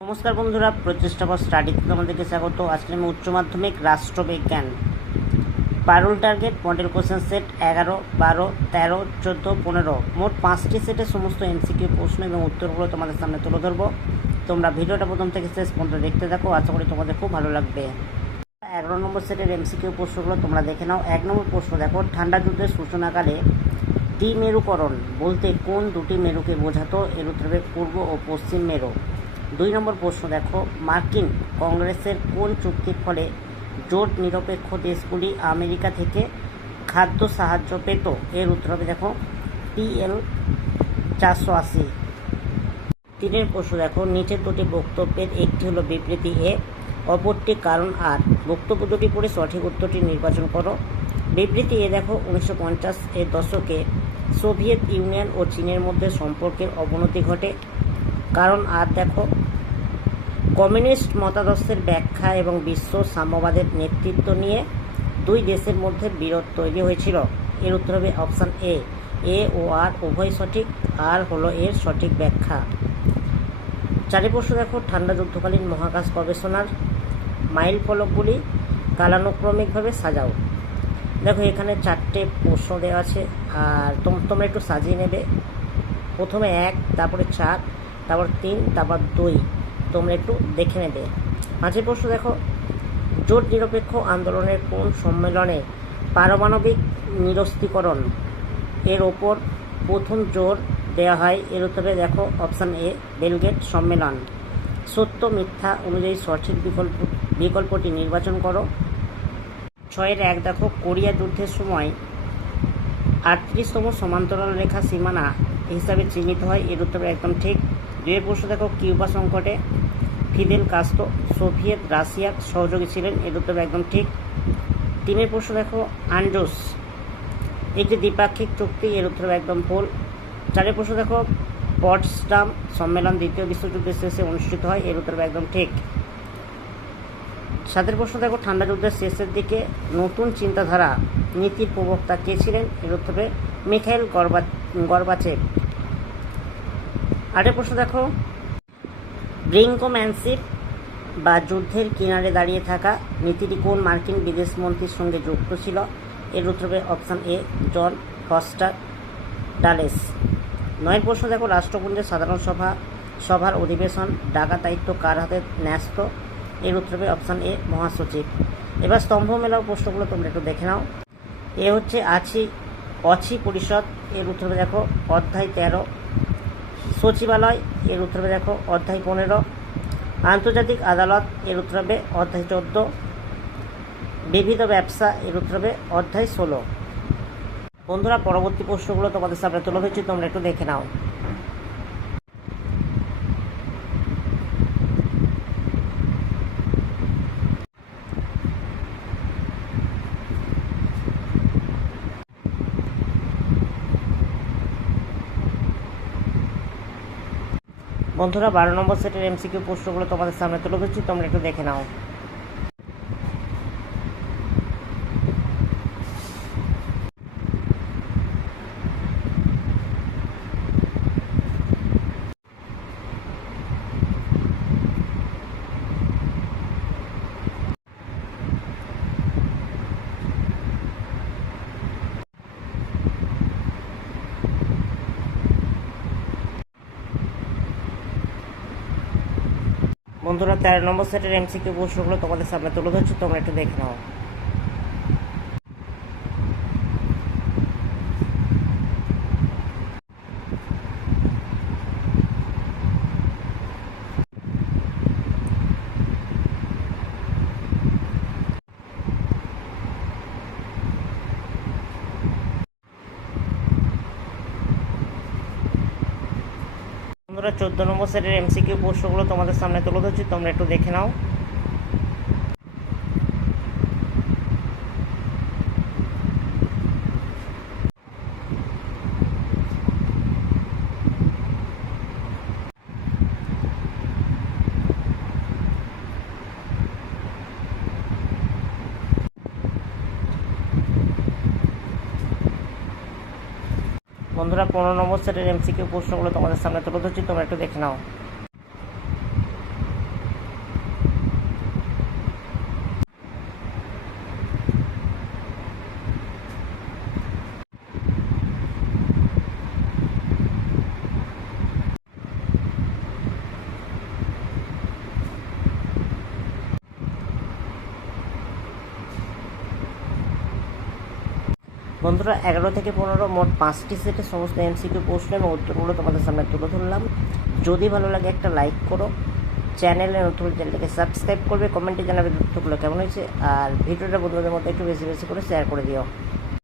নমস্কার বন্ধুরা, প্রচেষ্টা ফর স্টাডিতে তোমাদেরকে স্বাগত। আজকে আমি উচ্চ মাধ্যমিক রাষ্ট্রবিজ্ঞান পারুল টার্গেট মডেল কোশ্চেন সেট 11, 12, 13, 14, 15 মোট 5টি সেটের সমস্ত এমসিকিউ প্রশ্ন এবং উত্তরগুলো তোমাদের সামনে তুলে ধরবো। তোমরা ভিডিওটা প্রথম থেকে শেষ পর্যন্ত দেখতে থাকো, আশা করি তোমাদের খুব ভালো লাগবে। 11 নম্বর সেটের এমসিকিউ প্রশ্নগুলো তোমরা দেখে নাও। 1 নম্বর প্রশ্ন দেখো, ঠান্ডা যুদ্ধের সূচনাকালে দ্বিমেরুকরণ বলতে কোন দুটি মেরুকে বোঝাতো? এর উত্তর হবে পূর্ব ও পশ্চিম মেরু। 2 নম্বর প্রশ্ন দেখো, মার্কিন কংগ্রেসের কোন চুক্তির ফলে জোট নিরপেক্ষ দেশগুলি আমেরিকা থেকে খাদ্য সাহায্য পেত? এর উত্তর হবে দেখো PL 480। 3 প্রশ্ন দেখো, নিচের দুটি বক্তব্যের একটি হলো বিবৃতি এ, অপরটি কারণ আর। বক্তব্য দুটি পড়ে সঠিক উত্তরটি নির্বাচন করো। বিবৃতি এ দেখো, 1950 এর দশকে সোভিয়েত ইউনিয়ন ও চীনের মধ্যে সম্পর্কের অবনতি ঘটে। কারণ আর দেখো, কমিউনিস্ট মতাদর্শের ব্যাখ্যা এবং বিশ্ব সাম্যবাদের নেতৃত্ব নিয়ে দুই দেশের মধ্যে বিরোধ তৈরি হয়েছিল। এর উত্তর হবে অপশান এ ও আর উভয় সঠিক, আর হলো এর সঠিক ব্যাখ্যা। 4 প্রশ্ন দেখো, ঠান্ডা যুদ্ধকালীন মহাকাশ গবেষণার মাইল ফলকগুলি কালানুক্রমিকভাবে সাজাও। দেখো এখানে 4টে প্রশ্ন দেওয়া আছে, আর তোমরা একটু সাজিয়ে নেবে। প্রথমে 1, তারপরে 4, তারপর 3, তারপর 2, তোমরা একটু দেখে নেবে। 5 প্রশ্ন দেখো, জোট নিরপেক্ষ আন্দোলনের কোন সম্মেলনে পারমাণবিক নিরস্ত্রীকরণ এর ওপর প্রথম জোর দেওয়া হয়? এর উত্তরে দেখো অপশান এ, বেলগ্রেড সম্মেলন। সত্য মিথ্যা অনুযায়ী সঠিক বিকল্পটি নির্বাচন করো। 6-1 দেখো, কোরিয়া যুদ্ধের সময় 38তম সমান্তরাল রেখা সীমানা হিসাবে চিহ্নিত হয়। এর উত্তরে একদম ঠিক। 2 প্রশ্ন দেখো, কিউবা সংকটে ফিদেল কাস্ত্রো সোভিয়েত রাশিয়ার সহযোগী ছিলেন। এর উত্তরে একদম ঠিক। 3 প্রশ্ন দেখো, আন্ডোস একটি দ্বিপাক্ষিক চুক্তি। এর উত্তরে একদম ভুল। 4 প্রশ্ন দেখো, পটসডাম সম্মেলন দ্বিতীয় বিশ্বযুদ্ধের শেষে অনুষ্ঠিত হয়। এর উত্তরে একদম ঠিক। 7 প্রশ্ন দেখো, ঠান্ডা যুদ্ধের শেষের দিকে নতুন চিন্তাধারা নীতির প্রবক্তা কে ছিলেন? এর উত্তরে মিখাইল গর্বাচেভ। 8 প্রশ্ন দেখো, ব্রিঙ্কম্যানশিপ বা যুদ্ধের কিনারে দাঁড়িয়ে থাকা নীতিটি কোন মার্কিন বিদেশমন্ত্রীর সঙ্গে যুক্ত ছিল? এর উত্তরে অপশান এ, জন ফস্টার ডালেস। 9 প্রশ্ন দেখো, রাষ্ট্রপুঞ্জের সাধারণ সভার অধিবেশন ডাকার দায়িত্ব কার হাতে ন্যস্ত? এর উত্তরে অপশান এ, মহাসচিব। এবার স্তম্ভ মেলাও প্রশ্নগুলো তোমরা একটু দেখে নাও। এ হচ্ছে অছি পরিষদ। এর উত্তরে দেখো অধ্যায় 13। সচিবালয়, এর উত্তরে দেখো অধ্যায় 15। আন্তর্জাতিক আদালত, এর উত্তরে অধ্যায় 14। বিবিধ ব্যবসা, এর উত্তরে অধ্যায় 16। বন্ধুরা, পরবর্তী প্রশ্নগুলো তোমাদের সামনে তুলে ধরছি, তোমরা একটু দেখে নাও। বন্ধুরা, 12 নম্বর সেটের এমসিকিউ প্রশ্নগুলো তোমাদের সামনে তুলে ধরছি, তোমরা একটু দেখে নাও। বন্ধুরা, 13 নম্বর সেটের এমসিকিউ প্রশ্নগুলো তোমাদের সামনে তুলে ধরছি, তোমরা একটু দেখে নাও। বন্ধুরা, 14 নম্বর সেটের এমসিকিউ প্রশ্নগুলো তোমাদের সামনে তুলে ধরছি, তোমরা একটু দেখে নাও। বন্ধুরা, 15 নম্বর সেটের এমসিকিউ প্রশ্নগুলো তোমাদের সামনে তুলে ধরছি, তোমরা একটু দেখে নাও। বন্ধুরা 11 থেকে 15 মোট 5টি সেটে সমস্ত এমসিকিউ প্রশ্ন এবং উত্তরগুলো তোমাদের সামনে তুলে ধরলাম। যদি ভালো লাগে একটা লাইক করো, চ্যানেলে নতুন চ্যানেলটাকে সাবস্ক্রাইব করবে, কমেন্টে জানাবে তথ্যগুলো কেমন হয়েছে, আর ভিডিওটা বন্ধুদের মধ্যে একটু বেশি বেশি করে শেয়ার করে দিও।